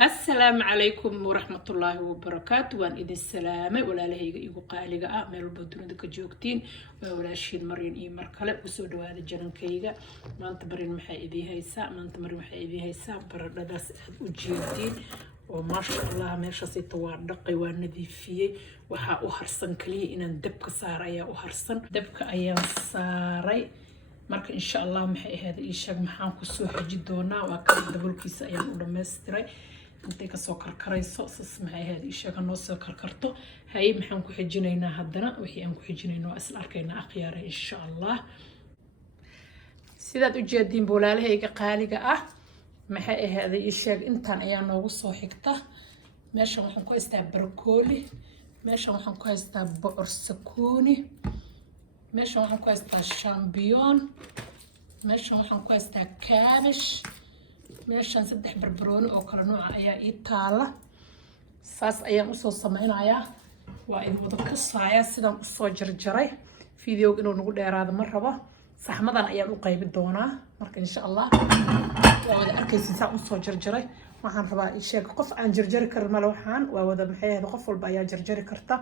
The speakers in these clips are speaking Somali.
السلام عليكم ورحمة الله وبركاته. وان إذا السلامة ولا لهي يقو قالقة ميلو بدون ذكا جوكتين ولا شين مرين إي مركلة وسودو هذا جنن كيغا ما انت مرين محا إذي هيسا ما انت مرين محا إذي هيسا برداس وجيدين وما شاء الله ميشا سيتوار دقي ونذيفية وحا أهرسن كلي إن دبك ساري أهرسن دبك أيام ساري marka insha Allah maxay ahayd ii sheeg maxaan ku soo xiji doonaa waa ka dabalkiisa ayaan u dhameystiray intay ka soo karkarayso sas maxay ahayd ii sheeg noo soo karkarto hay maxaan ku xijinaynaa haddana wixii aan ku xijinayno isla arkaynaa akhyaar insha Allah sidaad u jeedin boolaalahayga qaaliga ah maxay ahayd ii sheeg intaan ayaa noogu soo xigta meeshan waxaan ku haystaa barkooli meeshan waxaan ku haystaa bocor sakooni meeshan waxaan ku haystaa shambiyoon meeshan waxaan ku haystaa kaabish meeshan saddex barbarooni oo kala nooc ah ayaa ii taala saas ayaan u soo sameynayaa waa in wada tusaaya sidaan u soo jarjaray fiidiyowga inuu nagu dheeraado ma rabo saxmadan ayaan u qaybi doonaa marka insha Allah waa wada arkaysiin saan u soo jarjaray waxaan rabaa ii sheeg qof aan jarjari karin ma waxaan waa wada maxay ahayd qof walba ayaa jarjari karta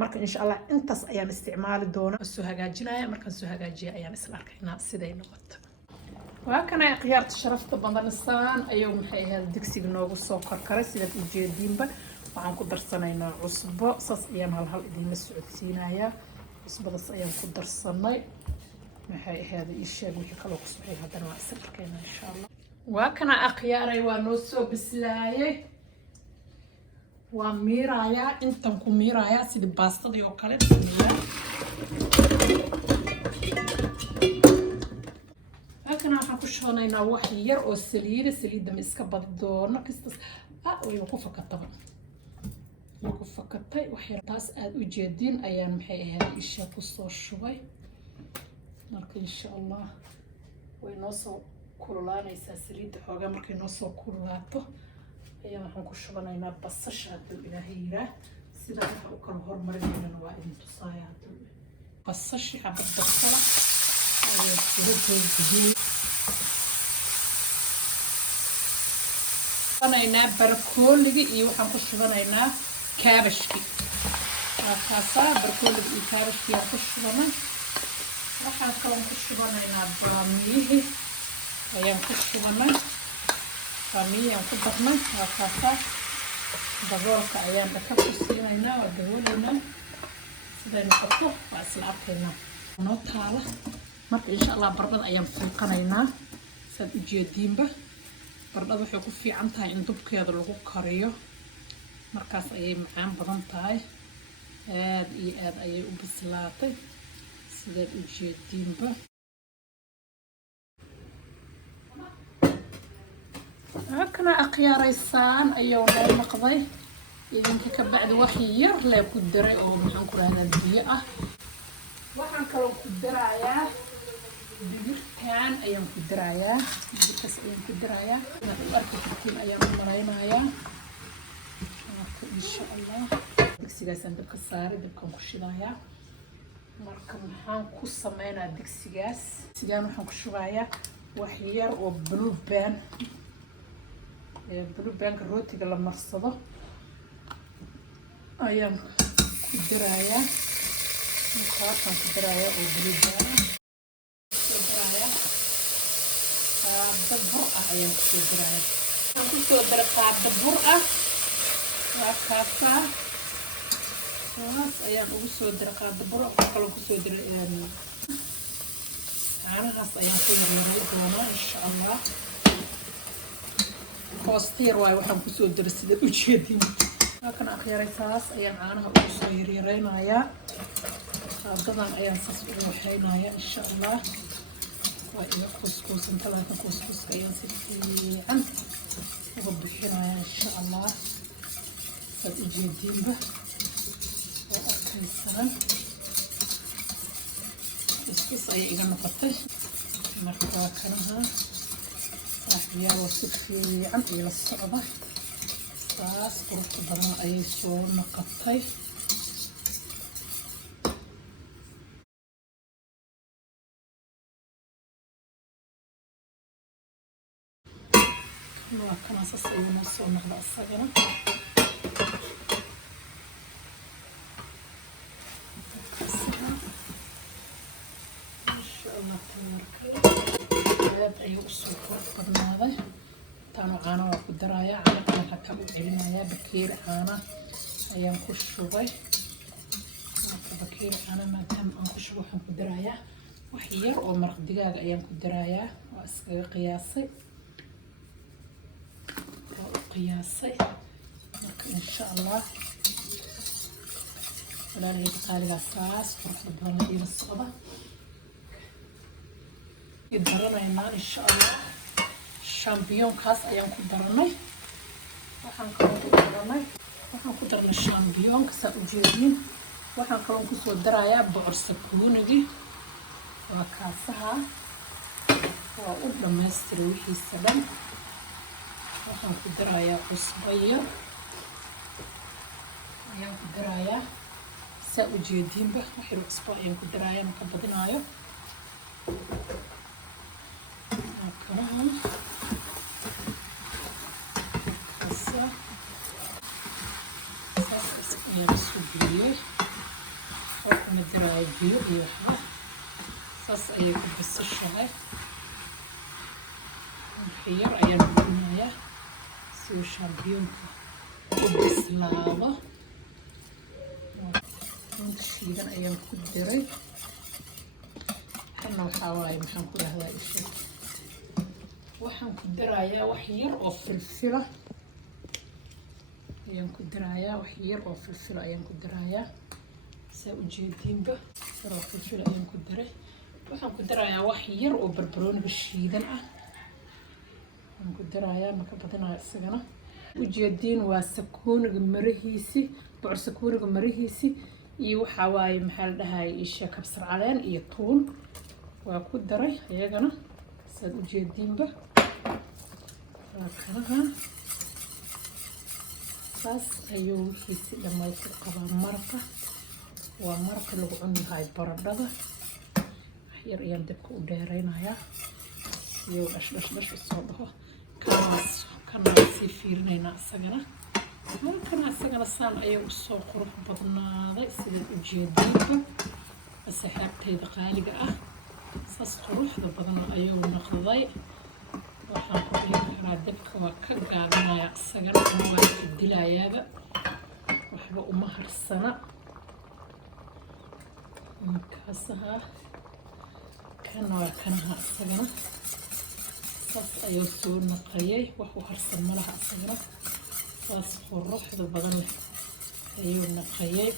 marka insha Allah intaas ayaan isticmaali doonaa soo hagaajinaya markaan soo hagaajiyo ayaan isla arkaynaa siday noqoto waa kana khiyaarta sharafta badan saan ayuu maxay ahayd digsiga noogu soo karkaray sida u jeediinba waxaan ku darsanaynaa cusbo saas ayaan hal idin socodsiinaya cusbadaas ayaan ku darsanay maxay ahayd ii sheeg wixii kale ku soo haddana waa isla arkaynaa insha Allah waa kana akhyaaray waa noo soo bislaayay waa miiraaya intan ku miiraaya sida baastadii oo kale halkan waxaan ku shoonaynaa wax yar oo saliida ma iska badi doono kistas way ku fakataba ku fakatay wax yar taas aad u jeedin ayaan maxay ahayd isha ku soo shubay marka insha Allah way noo soo kululaanaysaa saliida xoogaa markay noo soo kululaato ayaan waxaan ku shubanaynaa basasha hadduu ilaahay yiraa sida waxa u kala hormarinayna waa idin tusaaya hadduu basashi xabad basala ayaa sida jeediyay shubanaynaa barkooliga iyo waxaan ku shubanaynaa kaabashki markaasaa barkooliga iyo kaabashki aan ku shubanay waxaan kaloo ku shubanaynaa baamiyihii ayaan ku shubanay baamiyaan ku darnay markaasa daboolka ayaan dhaka ku siinaynaa waa daboolaynaa siday noqoto waa isla arkaynaa noo taala marka insha Allah bardhada ayaan fiiqanaynaa saad u jeediinba bardhada waxay ku fiican tahay in dubkeeda lagu kariyo markaas ayay macaan badan tahay aad iyo aad ayay u bislaatay sidaad u jeediinba هكنا أخياريسان أيوة نقضي إذا كبعد وحير لا كدري أو محن كل هذا البيئة وحن كلو كدرايا بيركان أيام كدرايا بيركس أيام كدرايا نقدر كتير أيام مرينايا إن شاء الله دكسي جالس عند الكسارة دكم كشينايا مركم محن كوسمينا دكسي جالس سجان محن كشوايا وحير وبلو بان بلو بانك روتيga la marsado ayaan ku diraaya markaan ku diraaya oo bulu baan diraaya dabur ayaan ku diraaya aan ku soo dirayaa dabur waa kaasa ayaan ugu soo dirayaa dabur kale ku soo dirayaa caanahaas ayaan ku yareeyay doonaa insha Allah كوستير واي وحن كسو درس ده وجدي لكن أخيرا ساس أيام عانها وكسو يريرين هيا طبعا أيام ساس وحين هيا إن شاء الله وإذا كسكوس انت لا كسكوس أيام سكتي عن وضبحين هيا إن شاء الله فالجديد به وأكل السلام كسكوس أي إذا ما فتش مركا كانها يا وصفي عم إلى الصعبة ساس قرط برا أي صور نقطي وكنا أساس أيوة نص ونخلق السجنة ما شاء الله تبارك هذا أيوة السكر قدنا هذا تانو عانا وقدرايا عانا كان حتى وعلنا يا بكير عانا أيام كشوبي بكير عانا ما تم أنكشوبي حن قدرايا وحير أو مرق دجاج أيام قدرايا وأسقي قياسي إن شاء الله ولا لي بقالي الصاص وروح بدنا ندير الصودا يدرنا إن شاء الله شامبيون كاس أيام كدرنا waxaan ku darnay shaambiyoonka saa u jeedin waxaan kaloo ku soo darayaa bocor sakuunigi waa kaasaha waa u dhammaystiray wixiisa dhan waxaan ku darayaa cusbo yar ayaan ku darayaa saa u jeedinba waxir cusbo ayaan ku darayaa ma ka badinaayo kanaha يسوي وقت ما دراي بيو يوحنا صاص أيه بس الشهر الخير أيه الدنيا سوي شامبيون بس لابا ونشيلن أيه كدري حنا وحواي محن كل هذا الشيء وحن كدرايا وحير أو فلفلة ayaan ku darayaa wax yar oo filfil ayaan ku darayaa saa u jeedinba yar oo filfil ayaan ku daray waxaan ku darayaa wax yar oo barbarooniga shiidan ah aan ku darayaa ma ka badanayo isagana u jeedin waa sakuuniga marahiisi bocor sakuuniga marahiisi iyo waxa waaye maxaa la dhahay isha kabsar caleen iyo tuun waa ku daray ayagana saa u jeedinba waa kanaha saas ayuu wixiisi dhammaystir qabaa maraqa waa maraqa lagu cunahay baradhada yar ayaan dabka u dheeraynayaa iyo dhash soo dhaho kanaas sii fiirinaynaa isagana markana isagana saan ayuu usoo qurux badnaaday sidaad u jeedinba asxaabtayda qaaliga ah saas quruxda badan ayuu noqday waxaan ku dhihi karaa dabka waa ka gaabinayaa isagana waa ka dilayaaba waxba uma harsana markaasaha kana waa kanaha isagana saas ayuu soo naqayay wax u harsan malaha isagana saas quruxda badan leh ayuu naqayay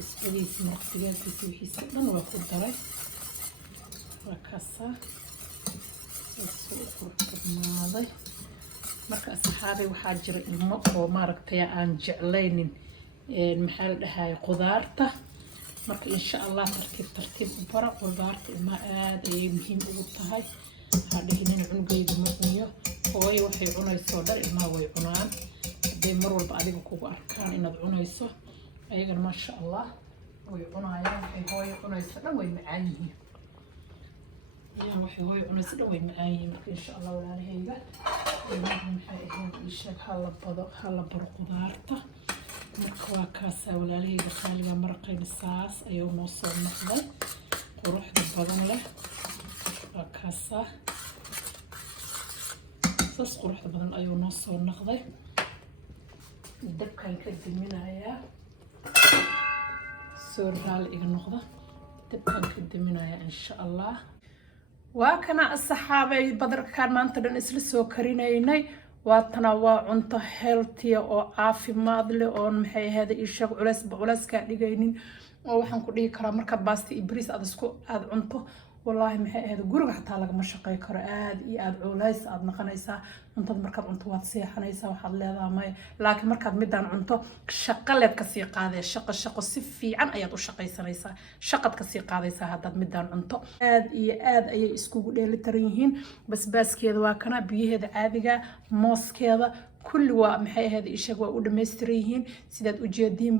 isbadiisa maraqtigaadkiisa wixiisa dhan waa ku daray waa kaasaa qurxinaaday marka asxaabay waxaa jira ilmo oo maaragtay aan jeclaynin maxaa la dhahay qudaarta marka insha Allah tartiib u bara qudaarta ilma aad ayay muhiim ugu tahay hadhiinin cunugayga ma cunayo hooyo waxay cunayso dhar ilma way cunaan haday mar walba adiga kugu arkaan inaad cunayso ayagana ma sha Allah way cunayaan waxay hooyo cunayso dhan way macaan yihiin يا وحي هوي وناس دوي معايا إن شاء الله ولا هيدا المهم حقيقة يشك هلا برقدارته مركوا كاسة ولا هيدا خالي مرقين الساس أيوة موصل نخدم وروح بالبرون له كاسة ساس وروح بالبرون أيوة موصل نخدم الدب كان كدي منها يا سور رال إيجا نخدم الدب كان كدي منها إن شاء الله وكنا الصحابة بدر كان ما أنت نسل سكرينيني واتنا وعنت healthy أو عافي ماضلي أو محي هذا الشيء علس كأديجينين أو حنقول ليه كرا مركب باستي إبريس أدسكو أد عنته والله محي هذا جورج حتى لك مشقي كرا أد علس أد نقنيسا أنت مركب عنته واتسيح نيسا وحل هذا ما لكن مركب مدان عنته شقلت كسيق هذا الشق صفي عن أيات الشقي سنيسا شقت كسيق هذا هذا مدان عنته أد أي إسكو لتريهين بس كذا وكنا بيه هذا عادي موس كذا كل محي هذا الشيء ودمستريهين سيدات وجدين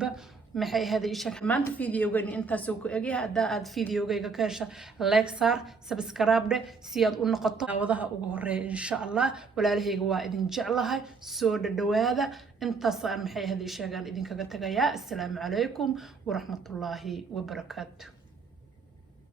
maxay ahayd isha maanta fiidiyoogani intaasoo ku egyahay haddaa aad fiidiyoogayga ka hesha like saar subscribe dhe si aad u noqoto daawadaha ugu horeeya insha allah walaalahayga waa idin jeclahay soo dhadhawaada intaas aan maxay ahayd ishagaan idinkaga tagayaa assalaamu calaykum waraxmatullaahi wabarakaatu